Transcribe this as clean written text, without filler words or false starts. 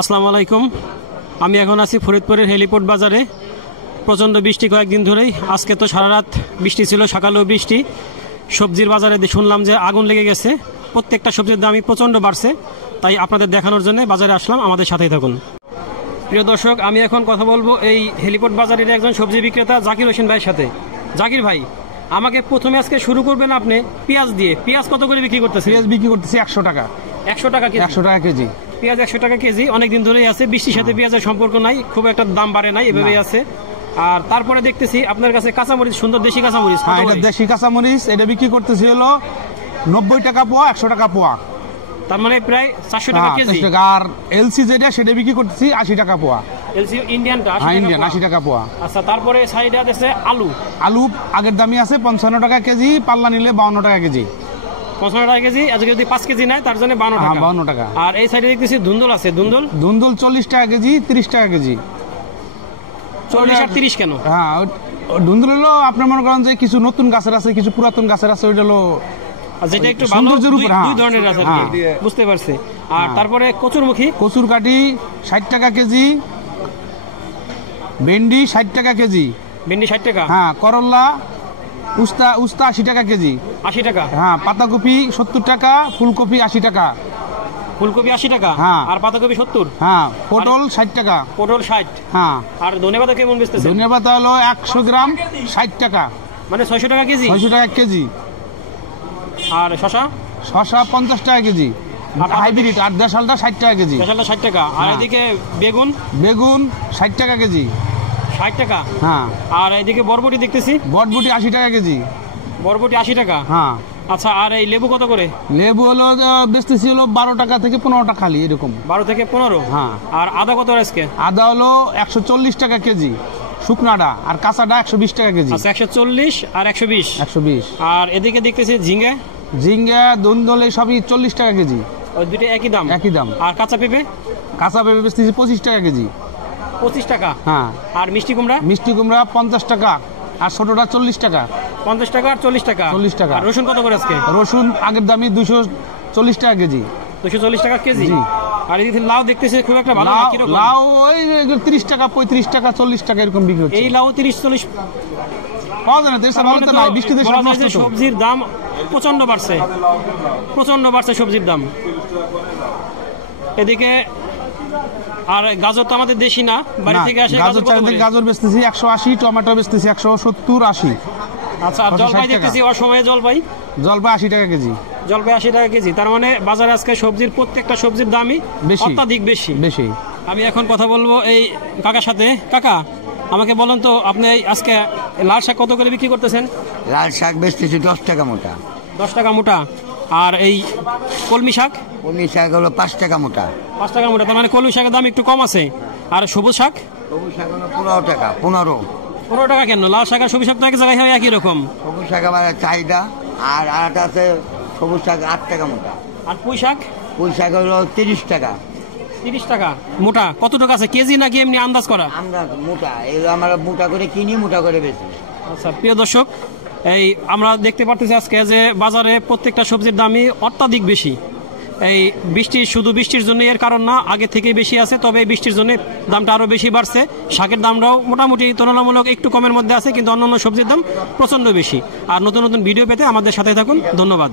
আসসালামু আলাইকুম। আমি এখন আছি ফরিদপুরের হেলিপোর্ট বাজারে। প্রচণ্ড বৃষ্টি কয়েকদিন ধরেই, আজকে তো সারা রাত বৃষ্টি ছিল, সকালেও বৃষ্টি। সবজির বাজারে শুনলাম যে আগুন লেগে গেছে, প্রত্যেকটা সবজির দামই প্রচণ্ড বাড়ছে। তাই আপনাদের দেখানোর জন্য বাজারে আসলাম, আমাদের সাথেই থাকুন। প্রিয় দর্শক, আমি এখন কথা বলবো এই হেলিপোর্ট বাজারের একজন সবজি বিক্রেতা জাকির হোসেন ভাইয়ের সাথে। জাকির ভাই, আমাকে প্রথমে আজকে শুরু করবেন আপনি পেঁয়াজ দিয়ে। পেঁয়াজ কত করে বিক্রি করতেছে? পেঁয়াজ বিক্রি করতেছি 100 টাকা। 100 টাকা কেজি? 100 টাকা কেজি পেঁয়াজ 100 টাকা কেজি। অনেকদিন ধরেই আছে, বৃষ্টির সাথে পেঁয়াজের সম্পর্ক নাই, খুব একটা দাম বাড়ে নাই, এভাবেই আছে। আর তারপরে দেখতেছি আপনার কাছে কাঁচামরিচ, সুন্দর দেশি কাঁচামরিচ। হ্যাঁ, এটা দেশি কাঁচামরিচ। এটা বিক্রি করতেছি হলো 90 টাকা পোয়া, 100 টাকা পোয়া, তার মানে প্রায় 400 টাকা কেজি। আর এলসি যেটা সেটা বিক্রি করতেছি 80 টাকা পোয়া। এলসি ইন্ডিয়ানটা? হ্যাঁ, ইন্ডিয়ান 80 টাকা পোয়া। আচ্ছা, তারপরে সাইডে আছে আলু। আলু আগের দামই আছে 55 টাকা কেজি, পাল্লা নিলে 52 টাকা কেজি। 55 টাকা কেজি। আজকে যদি 5 কেজি নেয় তার জন্য 52 টাকা। 52 টাকা। আর এই সাইডে দেখতেছি ধুন্দুল আছে। ধুন্দুল 40 টাকা কেজি, 30 টাকা কেজি। 40 আর 30 কেন? হ্যাঁ, ধুন্দুল হলো আপনার মনে করেন যে কিছু নতুন গাছের আছে, কিছু পুরাতন গাছের আছে, ওইটা হলো যেটা একটু ভালো, দুই ধরনের আছে, বুঝতে পারছি। আর তারপরে কচুরমুখী, কচুর কাটি 60 টাকা কেজি, ভেন্ডি 60 টাকা কেজি। ভেন্ডি 60 টাকা? হ্যাঁ। করলা, উস্তা 80 টাকা কেজি। 80 টাকা? হ্যাঁ। পাতাকপি 70 টাকা, ফুলকপি 80 টাকা। ফুলকপি 80 টাকা? হ্যাঁ। আর পাতাকপি 70? হ্যাঁ। পটল 60 টাকা। পটল 60? হ্যাঁ। আর ধনেপাতা কেমন বেচতেছেন? ধনেপাতা হলো 100 গ্রাম 60 টাকা, মানে 600 টাকা কেজি? 600 টাকা কেজি। আর শশা? শশা 50 টাকা কেজি, হাইব্রিড। আর দেশালটা 60 টাকা কেজি। দেশালটা 60 টাকা। আর এদিকে বেগুন? বেগুন 60 টাকা কেজি। 60 টাকা? হ্যাঁ। আর এদিকে বরবটি দেখতেছি? বটবটি 80 টাকা কেজি। বরবটি 80 টাকা? হ্যাঁ। আচ্ছা, আর এই লেবু কত করে? লেবু হলো বেচতেছি হলো 12 টাকা থেকে 15 টাকা খালি, এরকম। 12 থেকে 15? হ্যাঁ। আর আদা কত আজকে? আদা হলো 140 টাকা কেজি, শুকনাডা। আর কাঁচাডা 120 টাকা কেজি। আচ্ছা, 140 আর 120? 120। আর এদিকে দেখতেছি ঝিঙ্গা? ঝিঙ্গা ধুন্দলে সবই 40 টাকা কেজি। ওই দুটো একই দাম? একই দাম। আর কাঁচা পেঁপে? কাঁচা পেঁপে বেচতেছি 25 টাকা কেজি। 25 টাকা? হ্যাঁ। আর মিষ্টি কুমড়া? মিষ্টি কুমড়া 50 টাকা, আর ছোটটা 40 টাকা। 50 টাকা আর 40 টাকা? 40 টাকা। আর রসুন কত করে আজকে? রসুন আগের দামই 240 টাকা কেজি। 240 টাকা কেজি? আর এদিকে লাউ দেখতেছি খুব একটা ভালো না, কিরকম? লাউ ওই 30 টাকা, 35 টাকা, 40 টাকা এরকম বিক্রি হচ্ছে। এই লাউ 30-40 পাওয়া যায় না, ভালো তো নাই, বৃষ্টিতে সব নষ্ট। সবজির দাম প্রচন্ড বাড়ছে, প্রচন্ড বাড়ছে সবজির দাম। এদিকে আর গাজর তো আমাদের দেশি না, বাড়ি থেকে আসে। গাজর বেচতেছি 180, টমেটো বেচতেছি 170, 80। আচ্ছা, আর জলপাই দেখতেছি অসময়ে জলপাই? জলপাই 80 টাকা কেজি। জলপাই 80 টাকা কেজি। তার মানে বাজারে আজকে সবজির প্রত্যেকটা সবজির দামই অত্যাধিক বেশি বেশি। আমি এখন কথা বলবো এই কাকার সাথে। কাকা, আমাকে বলেন তো, আপনি আজকে লাল শাক কত করে বিক্রি করতেছেন? লাল শাক বেচতেছি 10 টাকা মোটা। 10 টাকা মোটা? আর এই কলমি শাক? কলমি শাক হলো 5 টাকা মোটা। 5 টাকা মোটা? তার মানে কলমি শাকের দাম একটু কম আছে। আর সবুজ শাক? সবুজ শাক হলো 15 টাকা। 15 টাকা কেন? লাল শাক আর সবুজ শাক তো এক জায়গায় হয়, একই রকম। সবুজ শাক আমার চাহিদা। আর আরেকটা আছে সবুজ শাক 8 টাকা মোটা। আর পুঁই শাক? পুঁই শাক হলো 30 টাকা। 30 টাকা মোটা? কত টাকা আছে কেজি, নাকি এমনি আন্দাজ করা? আন্দাজ মোটা। এগুলো আমরা মোটা করে কিনি, মোটা করে বেচি। আচ্ছা, প্রিয় দর্শক, এই আমরা দেখতে পারতেছি আজকে যে বাজারে প্রত্যেকটা সবজির দামই অত্যাধিক বেশি। এই শুধু বৃষ্টির জন্য এর কারণ না, আগে থেকেই বেশি আছে, তবে এই বৃষ্টির জন্য দামটা আরও বেশি বাড়ছে। শাকের দামটাও মোটামুটি তুলনামূলক একটু কমের মধ্যে আছে, কিন্তু অন্যান্য সবজির দাম প্রচণ্ড বেশি। আর নতুন নতুন ভিডিও পেতে আমাদের সাথে থাকুন। ধন্যবাদ।